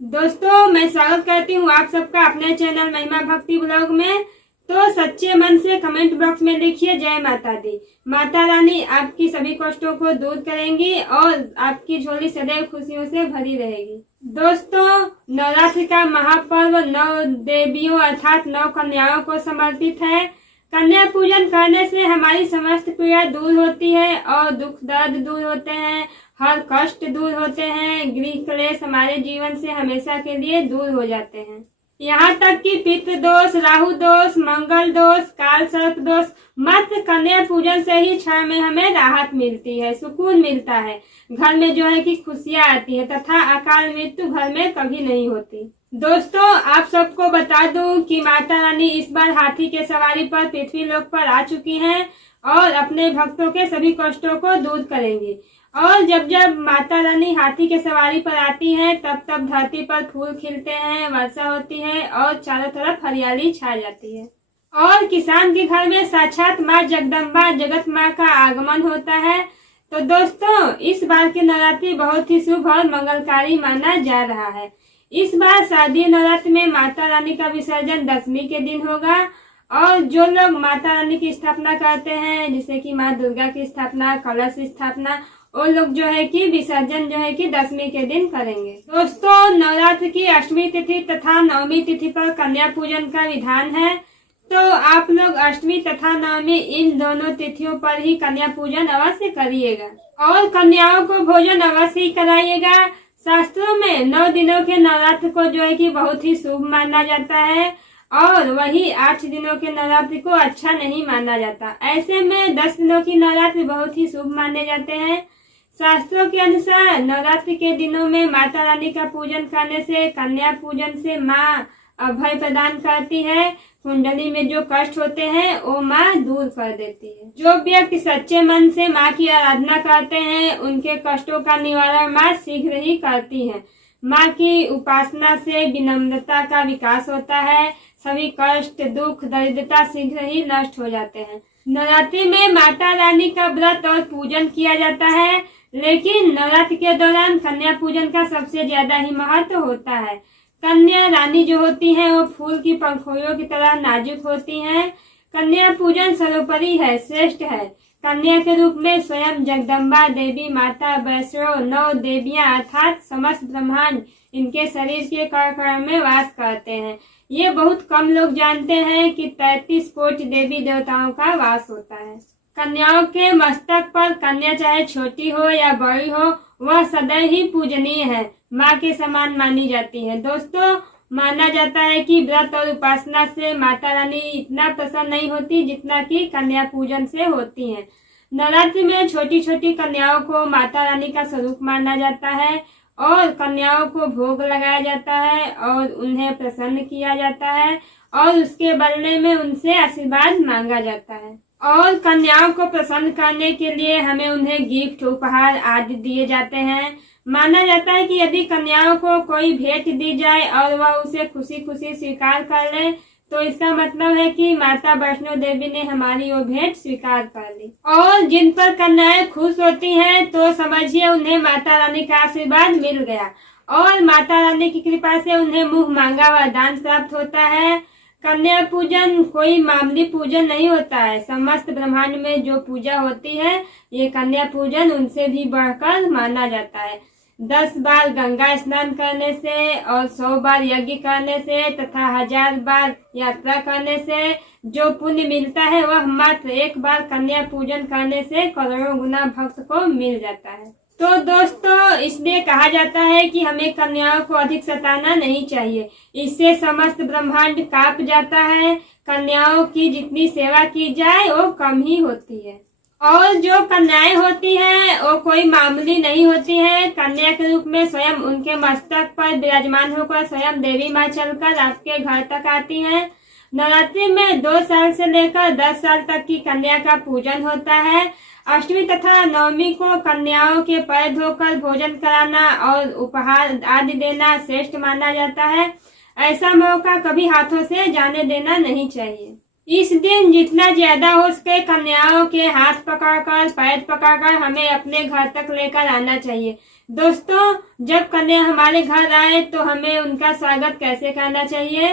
दोस्तों, मैं स्वागत करती हूँ आप सबका अपने चैनल महिमा भक्ति ब्लॉग में। तो सच्चे मन से कमेंट बॉक्स में लिखिए जय माता दी। माता रानी आपकी सभी कष्टों को दूर करेंगी और आपकी झोली सदैव खुशियों से भरी रहेगी। दोस्तों, नवरात्रि का महापर्व 9 देवियों अर्थात 9 कन्याओं को समर्पित है। कन्या पूजन करने से हमारी समस्त पीड़ा दूर होती है और दुख दर्द दूर होते हैं, हर कष्ट दूर होते हैं, गृह क्लेश हमारे जीवन से हमेशा के लिए दूर हो जाते हैं। यहाँ तक कि पितृ दोष, राहु दोष, मंगल दोष, काल सर्प दोष, मात्र कन्या पूजन से ही क्षण में हमें राहत मिलती है, सुकून मिलता है, घर में जो है कि खुशियाँ आती है तथा अकाल मृत्यु घर में कभी नहीं होती। दोस्तों, आप सबको बता दूं कि माता रानी इस बार हाथी के सवारी पर पृथ्वी लोक पर आ चुकी हैं और अपने भक्तों के सभी कष्टों को दूर करेंगी। और जब जब माता रानी हाथी के सवारी पर आती हैं तब तब धरती पर फूल खिलते हैं, वर्षा होती है और चारों तरफ हरियाली छा जाती है और किसान के घर में साक्षात माँ जगदम्बा जगत माँ का आगमन होता है। तो दोस्तों, इस बार की नवरात्रि बहुत ही शुभ और मंगलकारी माना जा रहा है। इस बार शारदीय नवरात्रि में माता रानी का विसर्जन 10वीं के दिन होगा और जो लोग माता रानी की स्थापना करते हैं, जैसे कि माँ दुर्गा की स्थापना, कलश स्थापना, वो लोग जो है कि विसर्जन जो है कि 10वीं के दिन करेंगे। दोस्तों, नवरात्र की अष्टमी तिथि तथा नवमी तिथि पर कन्या पूजन का विधान है, तो आप लोग अष्टमी तथा नवमी इन दोनों तिथियों पर ही कन्या पूजन अवश्य करिएगा और कन्याओं को भोजन अवश्य ही कराइएगा। शास्त्रों में 9 दिनों के नवरात्र को जो है कि बहुत ही शुभ माना जाता है और वही 8 दिनों के नवरात्रि को अच्छा नहीं माना जाता। ऐसे में 10 दिनों की नवरात्रि बहुत ही शुभ माने जाते हैं। शास्त्रों के अनुसार नवरात्रि के दिनों में माता रानी का पूजन करने से, कन्या पूजन से माँ अभय प्रदान करती है, कुंडली में जो कष्ट होते हैं वो माँ दूर कर देती है। जो व्यक्ति सच्चे मन से माँ की आराधना करते हैं उनके कष्टों का निवारण माँ शीघ्र ही करती है। माँ की उपासना से विनम्रता का विकास होता है, सभी कष्ट, दुख, दरिद्रता शीघ्र ही नष्ट हो जाते हैं। नवरात्रि में माता रानी का व्रत और पूजन किया जाता है, लेकिन नवरात्रि के दौरान कन्या पूजन का सबसे ज्यादा ही महत्व होता है। कन्या रानी जो होती हैं वो फूल की पंखुड़ियों की तरह नाजुक होती हैं। कन्या पूजन सर्वोपरि है, श्रेष्ठ है। कन्या के रूप में स्वयं जगदम्बा देवी माता वैष्णो 9 देवियां अर्थात समस्त ब्रह्मांड इनके शरीर के कण कण में वास करते हैं। ये बहुत कम लोग जानते हैं कि 33 कोटि देवी देवताओं का वास होता है। कन्याओं के मस्तक पर कन्या चाहे छोटी हो या बड़ी हो, वह सदैव ही पूजनीय है, माँ के समान मानी जाती है। दोस्तों, माना जाता है कि व्रत और उपासना से माता रानी इतना प्रसन्न नहीं होती जितना कि कन्या पूजन से होती है। नवरात्रि में छोटी छोटी कन्याओं को माता रानी का स्वरूप माना जाता है और कन्याओं को भोग लगाया जाता है और उन्हें प्रसन्न किया जाता है और उसके बदले में उनसे आशीर्वाद मांगा जाता है। और कन्याओं को प्रसन्न करने के लिए हमें उन्हें गिफ्ट, उपहार आदि दिए जाते हैं। माना जाता है कि यदि कन्याओं को कोई भेंट दी जाए और वह उसे खुशी खुशी स्वीकार कर ले तो इसका मतलब है कि माता वैष्णो देवी ने हमारी वो भेंट स्वीकार कर ली। और जिन पर कन्याएं खुश होती हैं तो समझिए उन्हें माता रानी का आशीर्वाद मिल गया और माता रानी की कृपा से उन्हें मुंह मांगा वरदान प्राप्त होता है। कन्या पूजन कोई मामूली पूजन नहीं होता है। समस्त ब्रह्मांड में जो पूजा होती है ये कन्या पूजन उनसे भी बढ़कर माना जाता है। 10 बार गंगा स्नान करने से और 100 बार यज्ञ करने से तथा 1000 बार यात्रा करने से जो पुण्य मिलता है वह मात्र 1 बार कन्या पूजन करने से करोड़ों गुना भक्त को मिल जाता है। तो दोस्तों, इसलिए कहा जाता है कि हमें कन्याओं को अधिक सताना नहीं चाहिए, इससे समस्त ब्रह्मांड कांप जाता है। कन्याओं की जितनी सेवा की जाए वो कम ही होती है। और जो कन्याएं होती हैं वो कोई मामूली नहीं होती हैं। कन्या के रूप में स्वयं उनके मस्तक पर विराजमान होकर स्वयं देवी माँ चलकर आपके घर तक आती हैं। नवरात्रि में 2 साल से लेकर 10 साल तक की कन्या का पूजन होता है। अष्टमी तथा नवमी को कन्याओं के पैर धोकर भोजन कराना और उपहार आदि देना श्रेष्ठ माना जाता है। ऐसा मौका कभी हाथों से जाने देना नहीं चाहिए। इस दिन जितना ज्यादा हो सके कन्याओं के हाथ पकड़कर, पैर पकड़कर हमें अपने घर तक लेकर आना चाहिए। दोस्तों, जब कन्या हमारे घर आए तो हमें उनका स्वागत कैसे करना चाहिए?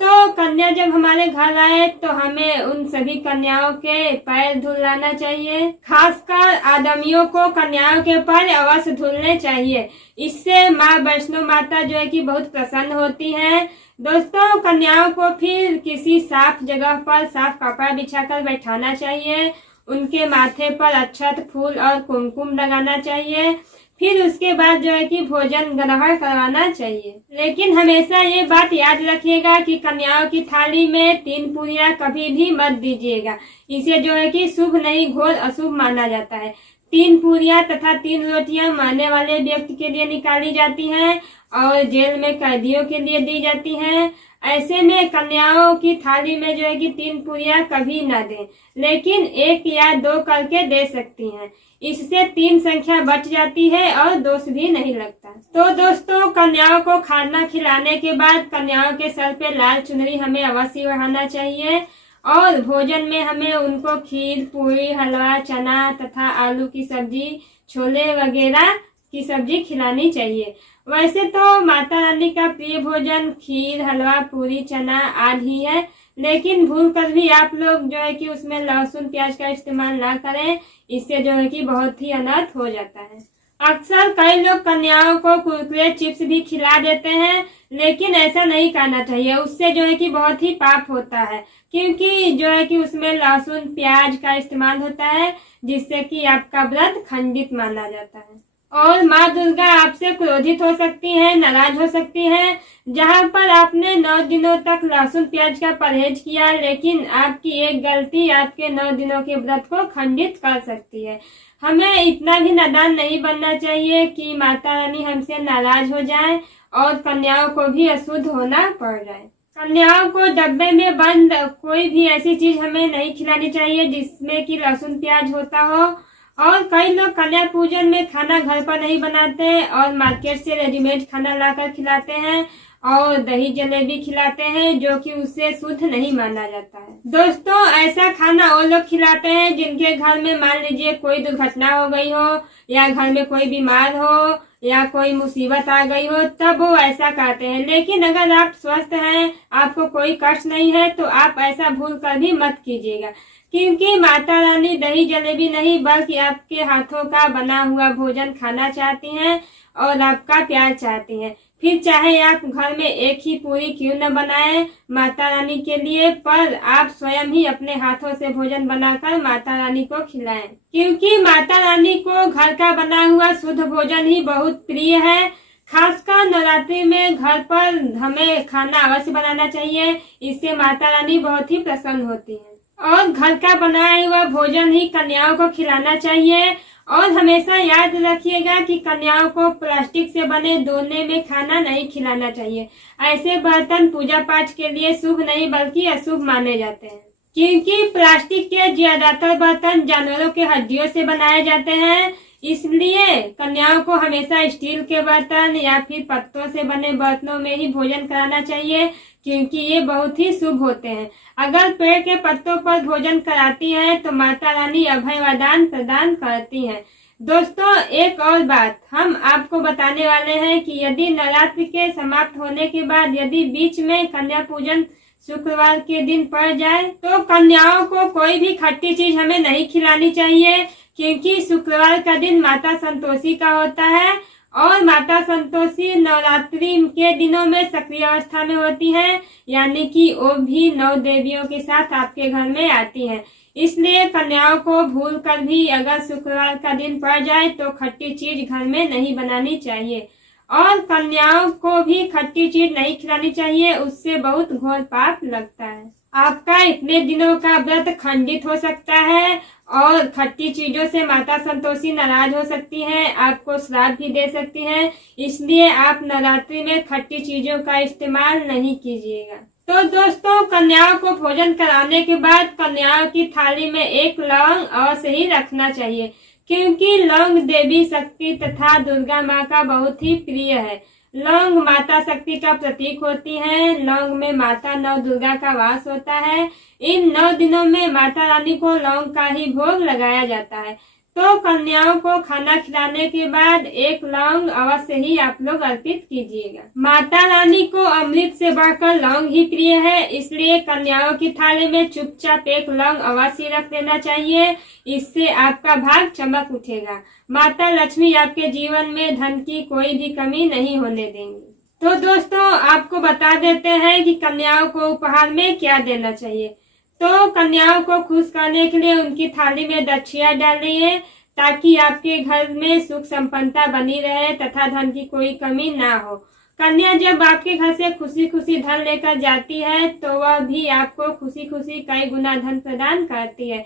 तो कन्या जब हमारे घर आए तो हमें उन सभी कन्याओं के पैर धुलाना चाहिए। खासकर आदमियों को कन्याओं के पैर अवश्य धुलने चाहिए। इससे माँ वैष्णो माता जो है कि बहुत प्रसन्न होती है। दोस्तों, कन्याओं को फिर किसी साफ जगह पर साफ कपड़ा बिछाकर बैठाना चाहिए। उनके माथे पर अक्षत, फूल और कुमकुम लगाना चाहिए। फिर उसके बाद जो है कि भोजन ग्रहण करवाना चाहिए। लेकिन हमेशा ये बात याद रखिएगा कि कन्याओं की थाली में 3 पूरियां कभी भी मत दीजिएगा। इसे जो है कि शुभ नहीं, घोर अशुभ माना जाता है। 3 पूरियां तथा 3 रोटियां मरने वाले व्यक्ति के लिए निकाली जाती हैं और जेल में कैदियों के लिए दी जाती हैं। ऐसे में कन्याओं की थाली में जो है कि 3 पूरियां कभी ना दें, लेकिन 1 या 2 करके दे सकती हैं। इससे 3 संख्या बच जाती है और दोष भी नहीं लगता। तो दोस्तों, कन्याओं को खाना खिलाने के बाद कन्याओं के सर पे लाल चुनरी हमें अवश्य ओढ़ाना चाहिए और भोजन में हमें उनको खीर, पूरी, हलवा, चना तथा आलू की सब्जी, छोले वगैरह की सब्जी खिलानी चाहिए। वैसे तो माता रानी का प्रिय भोजन खीर, हलवा, पूरी, चना आदि है, लेकिन भूल कर भी आप लोग जो है कि उसमें लहसुन प्याज का इस्तेमाल ना करें। इससे जो है कि बहुत ही अनर्थ हो जाता है। अक्सर कई लोग कन्याओं को कुरकुरे, चिप्स भी खिला देते हैं, लेकिन ऐसा नहीं करना चाहिए। उससे जो है कि बहुत ही पाप होता है, क्योंकि जो है कि उसमें लहसुन प्याज का इस्तेमाल होता है, जिससे कि आपका व्रत खंडित माना जाता है और माँ दुर्गा आपसे क्रोधित हो सकती है, नाराज हो सकती है। जहाँ पर आपने 9 दिनों तक लहसुन प्याज का परहेज किया, लेकिन आपकी एक गलती आपके 9 दिनों के व्रत को खंडित कर सकती है। हमें इतना भी नादान नहीं बनना चाहिए कि माता रानी हमसे नाराज हो जाए और कन्याओं को भी अशुद्ध होना पड़ जाए। कन्याओं को डब्बे में बंद कोई भी ऐसी चीज हमें नहीं खिलानी चाहिए जिसमें कि लहसुन प्याज होता हो। और कई लोग कन्या पूजन में खाना घर पर नहीं बनाते और मार्केट से रेडीमेड खाना लाकर खिलाते हैं और दही जलेबी खिलाते हैं, जो कि उससे शुद्ध नहीं माना जाता है। दोस्तों, ऐसा खाना वो लोग खिलाते हैं जिनके घर में मान लीजिए कोई दुर्घटना हो गई हो या घर में कोई बीमार हो या कोई मुसीबत आ गई हो, तब वो ऐसा करते हैं। लेकिन अगर आप स्वस्थ हैं, आपको कोई कष्ट नहीं है, तो आप ऐसा भूल कर भी मत कीजिएगा, क्योंकि माता रानी दही जलेबी नहीं बल्कि आपके हाथों का बना हुआ भोजन खाना चाहती हैं और आपका प्यार चाहती हैं। फिर चाहे आप घर में एक ही पूरी क्यों न बनाएं माता रानी के लिए, पर आप स्वयं ही अपने हाथों से भोजन बनाकर माता रानी को खिलाएं, क्योंकि माता रानी को घर का बना हुआ शुद्ध भोजन ही बहुत प्रिय है। खासकर नवरात्रि में घर पर हमें खाना अवश्य बनाना चाहिए। इससे माता रानी बहुत ही प्रसन्न होती है और घर का बनाया हुआ भोजन ही कन्याओं को खिलाना चाहिए। और हमेशा याद रखिएगा कि कन्याओं को प्लास्टिक से बने दोने में खाना नहीं खिलाना चाहिए। ऐसे बर्तन पूजा पाठ के लिए शुभ नहीं बल्कि अशुभ माने जाते हैं, क्योंकि प्लास्टिक के ज्यादातर बर्तन जानवरों के हड्डियों से बनाए जाते हैं। इसलिए कन्याओं को हमेशा स्टील के बर्तन या फिर पत्तों से बने बर्तनों में ही भोजन कराना चाहिए, क्योंकि ये बहुत ही शुभ होते हैं। अगर पेड़ के पत्तों पर भोजन कराती हैं तो माता रानी अभय वरदान प्रदान करती हैं। दोस्तों, एक और बात हम आपको बताने वाले हैं कि यदि नवरात्रि के समाप्त होने के बाद यदि बीच में कन्या पूजन शुक्रवार के दिन पड़ जाए तो कन्याओं को कोई भी खट्टी चीज हमें नहीं खिलानी चाहिए, क्योंकि शुक्रवार का दिन माता संतोषी का होता है और माता संतोषी नवरात्रि के दिनों में सक्रिय अवस्था में होती हैं, यानी कि वो भी 9 देवियों के साथ आपके घर में आती हैं। इसलिए कन्याओं को भूल कर भी अगर शुक्रवार का दिन पड़ जाए तो खट्टी चीज घर में नहीं बनानी चाहिए और कन्याओं को भी खट्टी चीज नहीं खिलानी चाहिए, उससे बहुत घोर पाप लगता है। आपका इतने दिनों का व्रत खंडित हो सकता है और खट्टी चीजों से माता संतोषी नाराज हो सकती हैं, आपको श्राप भी दे सकती हैं। इसलिए आप नवरात्रि में खट्टी चीजों का इस्तेमाल नहीं कीजिएगा। तो दोस्तों, कन्याओं को भोजन कराने के बाद कन्याओं की थाली में एक लौंग अवश्य ही रखना चाहिए, क्योंकि लौंग देवी शक्ति तथा दुर्गा माँ का बहुत ही प्रिय है। लौंग माता शक्ति का प्रतीक होती है। लौंग में माता नौ दुर्गा का वास होता है। इन 9 दिनों में माता रानी को लौंग का ही भोग लगाया जाता है। तो कन्याओं को खाना खिलाने के बाद एक लौंग अवश्य ही आप लोग अर्पित कीजिएगा। माता रानी को अमृत से बढ़कर लौंग ही प्रिय है, इसलिए कन्याओं की थाली में चुपचाप एक लौंग अवश्य रख देना चाहिए। इससे आपका भाग चमक उठेगा। माता लक्ष्मी आपके जीवन में धन की कोई भी कमी नहीं होने देंगी। तो दोस्तों, आपको बता देते हैं कि कन्याओं को उपहार में क्या देना चाहिए। तो कन्याओं को खुश करने के लिए उनकी थाली में दक्षिणा डालिए, ताकि आपके घर में सुख संपन्नता बनी रहे तथा धन की कोई कमी ना हो। कन्या जब आपके घर से खुशी खुशी धन लेकर जाती है तो वह भी आपको खुशी खुशी कई गुना धन प्रदान करती है।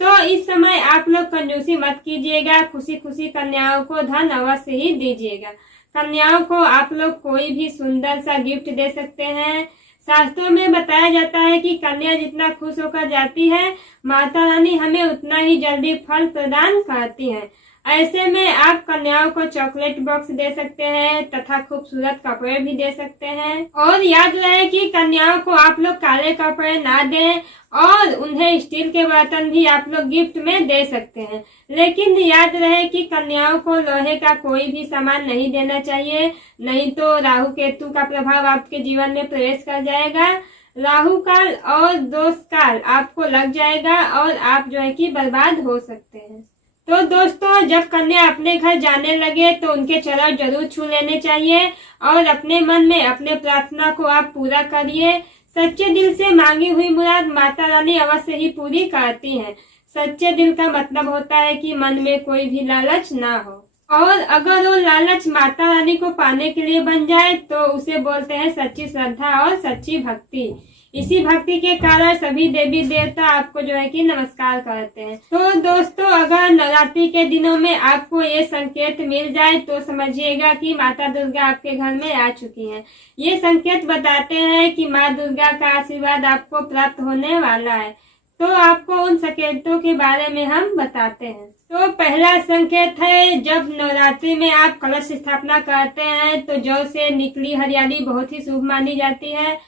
तो इस समय आप लोग कंजूसी मत कीजिएगा, खुशी खुशी कन्याओं को धन अवश्य ही दीजिएगा। कन्याओं को आप लोग कोई भी सुंदर सा गिफ्ट दे सकते हैं। शास्त्रों में बताया जाता है कि कन्या जितना खुश होकर जाती है, माता रानी हमें उतना ही जल्दी फल प्रदान करती है। ऐसे में आप कन्याओं को चॉकलेट बॉक्स दे सकते हैं तथा खूबसूरत कपड़े भी दे सकते हैं। और याद रहे कि कन्याओं को आप लोग काले कपड़े ना दें और उन्हें स्टील के बर्तन भी आप लोग गिफ्ट में दे सकते हैं। लेकिन याद रहे कि कन्याओं को लोहे का कोई भी सामान नहीं देना चाहिए, नहीं तो राहु केतु का प्रभाव आपके जीवन में प्रवेश कर जाएगा। राहु काल और दोष काल आपको लग जाएगा और आप जो है कि बर्बाद हो सकते हैं। तो दोस्तों, जब कन्या अपने घर जाने लगे तो उनके चरण जरूर छू लेने चाहिए और अपने मन में अपने प्रार्थना को आप पूरा करिए। सच्चे दिल से मांगी हुई मुराद माता रानी अवश्य ही पूरी करती हैं। सच्चे दिल का मतलब होता है कि मन में कोई भी लालच ना हो, और अगर वो लालच माता रानी को पाने के लिए बन जाए तो उसे बोलते हैं सच्ची श्रद्धा और सच्ची भक्ति। इसी भक्ति के कारण सभी देवी देवता आपको जो है कि नमस्कार करते हैं। तो दोस्तों, अगर नवरात्रि के दिनों में आपको ये संकेत मिल जाए तो समझिएगा कि माता दुर्गा आपके घर में आ चुकी हैं। ये संकेत बताते हैं कि माँ दुर्गा का आशीर्वाद आपको प्राप्त होने वाला है। तो आपको उन संकेतों के बारे में हम बताते हैं। तो पहला संकेत है, जब नवरात्रि में आप कलश स्थापना करते हैं तो जौ से निकली हरियाली बहुत ही शुभ मानी जाती है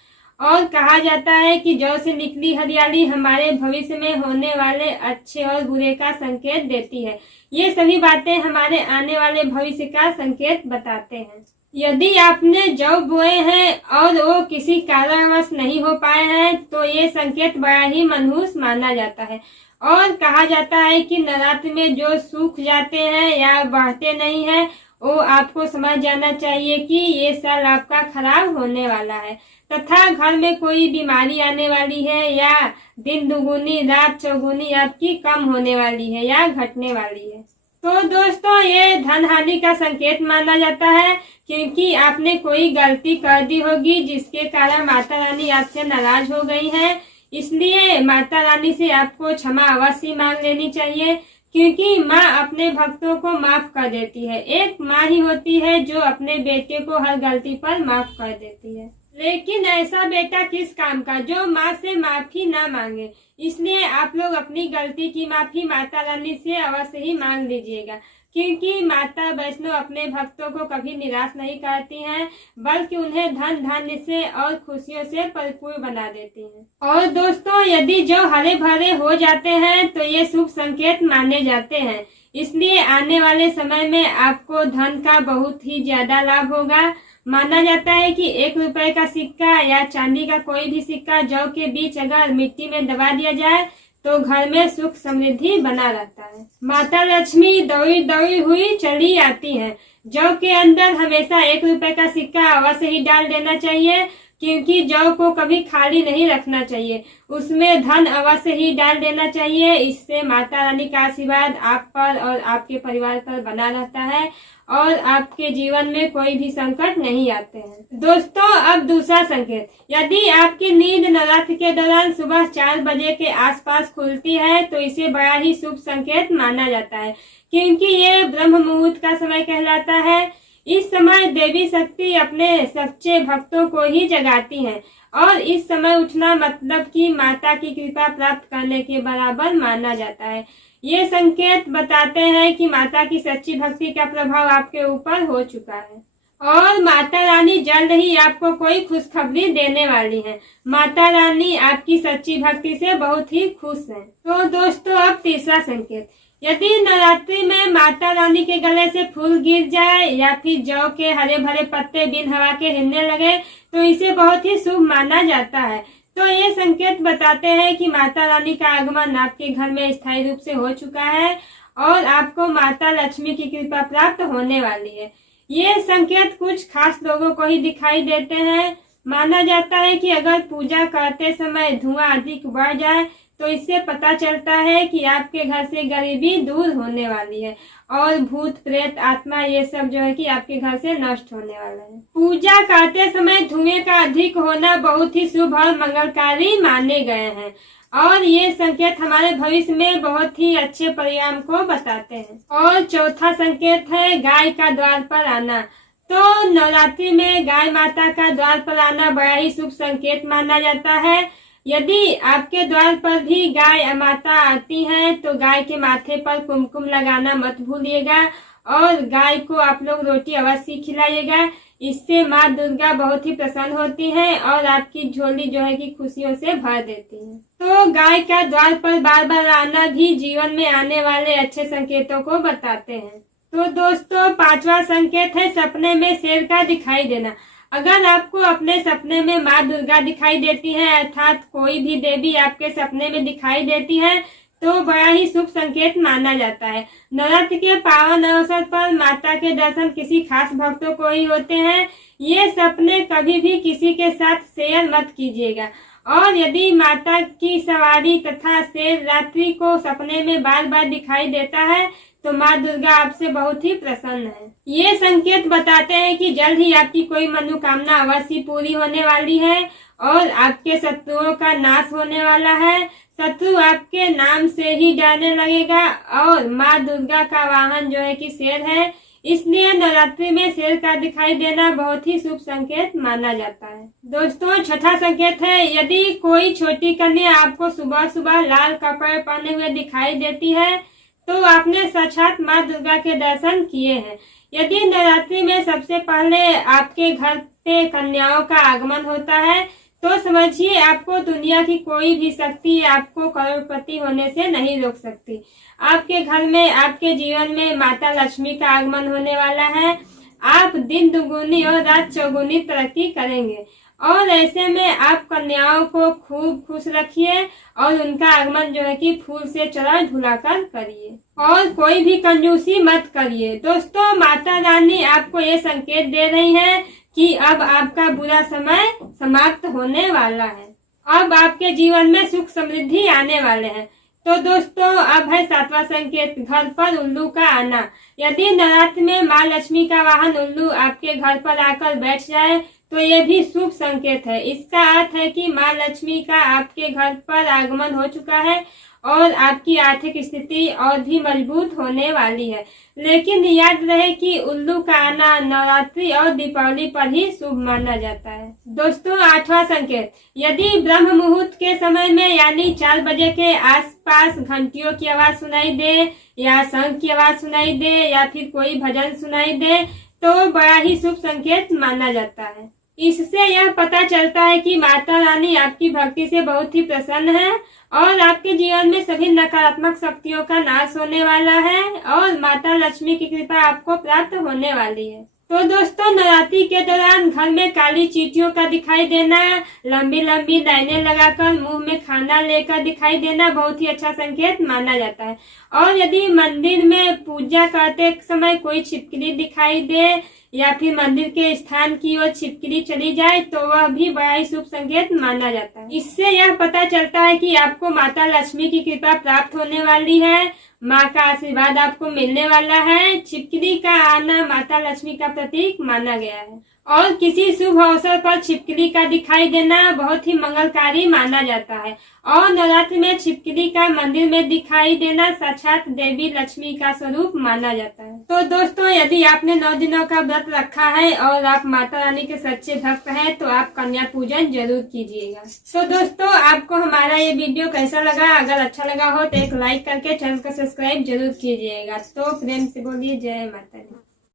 और कहा जाता है कि जौ से निकली हरियाली हमारे भविष्य में होने वाले अच्छे और बुरे का संकेत देती है। ये सभी बातें हमारे आने वाले भविष्य का संकेत बताते हैं। यदि आपने जौ बोए हैं और वो किसी कारणवश नहीं हो पाए हैं तो ये संकेत बड़ा ही मनहूस माना जाता है और कहा जाता है कि नवरात्रि में जो सूख जाते हैं या बढ़ते नहीं हैं वो आपको समझ जाना चाहिए कि ये साल आपका खराब होने वाला है तथा घर में कोई बीमारी आने वाली है या दिन दुगुनी रात चौगुनी आपकी कम होने वाली है या घटने वाली है। तो दोस्तों, ये धन हानि का संकेत माना जाता है क्योंकि आपने कोई गलती कर दी होगी जिसके कारण माता रानी आपसे नाराज हो गई हैं। इसलिए माता रानी से आपको क्षमा अवश्य मांग लेनी चाहिए क्योंकि माँ अपने भक्तों को माफ कर देती है। एक माँ ही होती है जो अपने बेटे को हर गलती पर माफ कर देती है, लेकिन ऐसा बेटा किस काम का जो माँ से माफी ना मांगे। इसलिए आप लोग अपनी गलती की माफी माता रानी से अवश्य ही मांग लीजिएगा क्योंकि माता वैष्णो अपने भक्तों को कभी निराश नहीं करती हैं बल्कि उन्हें धन धान्य से और खुशियों से परिपूर्ण बना देती हैं। और दोस्तों, यदि जो हरे भरे हो जाते हैं तो ये शुभ संकेत माने जाते हैं। इसलिए आने वाले समय में आपको धन का बहुत ही ज्यादा लाभ होगा। माना जाता है कि 1 रुपए का सिक्का या चांदी का कोई भी सिक्का जौ के बीच अगर मिट्टी में दबा दिया जाए तो घर में सुख समृद्धि बना रहता है। माता लक्ष्मी दौड़ी दौड़ी हुई चली आती हैं। जौ के अंदर हमेशा 1 रुपए का सिक्का अवश्य ही डाल देना चाहिए क्योंकि जौ को कभी खाली नहीं रखना चाहिए, उसमें धन अवश्य ही डाल देना चाहिए। इससे माता रानी का आशीर्वाद आप पर और आपके परिवार पर बना रहता है और आपके जीवन में कोई भी संकट नहीं आते हैं। दोस्तों, अब दूसरा संकेत, यदि आपकी नींद नवरात्रि के दौरान सुबह 4 बजे के आसपास खुलती है तो इसे बड़ा ही शुभ संकेत माना जाता है क्योंकि ये ब्रह्म मुहूर्त का समय कहलाता है। इस समय देवी शक्ति अपने सच्चे भक्तों को ही जगाती हैं और इस समय उठना मतलब कि माता की कृपा प्राप्त करने के बराबर माना जाता है। ये संकेत बताते हैं कि माता की सच्ची भक्ति का प्रभाव आपके ऊपर हो चुका है और माता रानी जल्द ही आपको कोई खुशखबरी देने वाली है। माता रानी आपकी सच्ची भक्ति से बहुत ही खुश हैं। तो दोस्तों, अब तीसरा संकेत, यदि नवरात्रि में माता रानी के गले से फूल गिर जाए या फिर जौ के हरे भरे पत्ते बिन हवा के हिलने लगे तो इसे बहुत ही शुभ माना जाता है। तो ये संकेत बताते हैं कि माता रानी का आगमन आपके घर में स्थायी रूप से हो चुका है और आपको माता लक्ष्मी की कृपा प्राप्त होने वाली है। ये संकेत कुछ खास लोगों को ही दिखाई देते हैं। माना जाता है कि अगर पूजा करते समय धुआं अधिक बढ़ जाए तो इससे पता चलता है कि आपके घर से गरीबी दूर होने वाली है और भूत प्रेत आत्मा ये सब जो है कि आपके घर से नष्ट होने वाला है। पूजा करते समय धुएं का अधिक होना बहुत ही शुभ और मंगलकारी माने गए हैं और ये संकेत हमारे भविष्य में बहुत ही अच्छे परिणाम को बताते हैं। और चौथा संकेत है गाय का द्वार पर आना। तो नवरात्रि में गाय माता का द्वार पर आना बड़ा ही शुभ संकेत माना जाता है। यदि आपके द्वार पर भी गाय माता आती हैं तो गाय के माथे पर कुमकुम लगाना मत भूलिएगा और गाय को आप लोग रोटी अवश्य खिलाइएगा। इससे माँ दुर्गा बहुत ही प्रसन्न होती हैं और आपकी झोली जो है कि खुशियों से भर देती है। तो गाय का द्वार पर बार बार आना भी जीवन में आने वाले अच्छे संकेतों को बताते हैं। तो दोस्तों, पांचवा संकेत है सपने में शेर का दिखाई देना। अगर आपको अपने सपने में माँ दुर्गा दिखाई देती है अर्थात कोई भी देवी आपके सपने में दिखाई देती है तो बड़ा ही शुभ संकेत माना जाता है। नवरात्रि के पावन अवसर पर माता के दर्शन किसी खास भक्तों को ही होते हैं। ये सपने कभी भी किसी के साथ शेयर मत कीजिएगा और यदि माता की सवारी तथा शेर रात्रि को सपने में बार बार दिखाई देता है तो माँ दुर्गा आपसे बहुत ही प्रसन्न है। ये संकेत बताते हैं कि जल्द ही आपकी कोई मनोकामना अवश्य पूरी होने वाली है और आपके शत्रुओं का नाश होने वाला है। शत्रु आपके नाम से ही डरने लगेगा और माँ दुर्गा का वाहन जो है कि शेर है, इसलिए नवरात्रि में शेर का दिखाई देना बहुत ही शुभ संकेत माना जाता है। दोस्तों, छठा संकेत है यदि कोई छोटी कन्या आपको सुबह सुबह लाल कपड़े पहने हुए दिखाई देती है तो आपने साक्षात माँ दुर्गा के दर्शन किए हैं। यदि नवरात्रि में सबसे पहले आपके घर पे कन्याओं का आगमन होता है तो समझिए आपको दुनिया की कोई भी शक्ति आपको करोड़पति होने से नहीं रोक सकती। आपके घर में, आपके जीवन में माता लक्ष्मी का आगमन होने वाला है। आप दिन दुगुनी और रात चौगुनी तरक्की करेंगे और ऐसे में आप कन्याओं को खूब खुश रखिए और उनका आगमन जो है कि फूल से चढ़ा धुलाकर करिए और कोई भी कंजूसी मत करिए। दोस्तों, माता रानी आपको ये संकेत दे रही है कि अब आपका बुरा समय समाप्त होने वाला है। अब आपके जीवन में सुख समृद्धि आने वाले हैं। तो दोस्तों, अब है सातवां संकेत, घर पर उल्लू का आना। यदि नवरात्रि में माँ लक्ष्मी का वाहन उल्लू आपके घर पर आकर बैठ जाए तो ये भी शुभ संकेत है। इसका अर्थ है कि माँ लक्ष्मी का आपके घर पर आगमन हो चुका है और आपकी आर्थिक स्थिति और भी मजबूत होने वाली है। लेकिन याद रहे कि उल्लू का आना नवरात्रि और दीपावली पर ही शुभ माना जाता है। दोस्तों, आठवां संकेत, यदि ब्रह्म मुहूर्त के समय में यानी 4 बजे के आसपास घंटियों की आवाज सुनाई दे या शंख की आवाज सुनाई दे या फिर कोई भजन सुनाई दे तो बड़ा ही शुभ संकेत माना जाता है। इससे यह पता चलता है कि माता रानी आपकी भक्ति से बहुत ही प्रसन्न है और आपके जीवन में सभी नकारात्मक शक्तियों का नाश होने वाला है और माता लक्ष्मी की कृपा आपको प्राप्त होने वाली है। तो दोस्तों, नवरात्रि के दौरान घर में काली चींटियों का दिखाई देना, लंबी लंबी लाइनें लगाकर मुंह में खाना लेकर दिखाई देना बहुत ही अच्छा संकेत माना जाता है। और यदि मंदिर में पूजा करते समय कोई छिपकली दिखाई दे या फिर मंदिर के स्थान की ओर छिपकली चली जाए तो वह भी बड़ा ही शुभ संकेत माना जाता है। इससे यह पता चलता है कि आपको माता लक्ष्मी की कृपा प्राप्त होने वाली है, माँ का आशीर्वाद आपको मिलने वाला है। छिपकली का आना माता लक्ष्मी का प्रतीक माना गया है और किसी शुभ अवसर पर छिपकली का दिखाई देना बहुत ही मंगलकारी माना जाता है। और नवरात्रि में छिपकली का मंदिर में दिखाई देना साक्षात देवी लक्ष्मी का स्वरूप माना जाता है। तो दोस्तों, यदि आपने 9 दिनों का व्रत रखा है और आप माता रानी के सच्चे भक्त हैं तो आप कन्या पूजन जरूर कीजिएगा। तो दोस्तों, आपको हमारा ये वीडियो कैसा लगा? अगर अच्छा लगा हो तो एक लाइक करके चैनल को सब्सक्राइब जरूर कीजिएगा। तो प्रेम से बोलिए जय माता दी।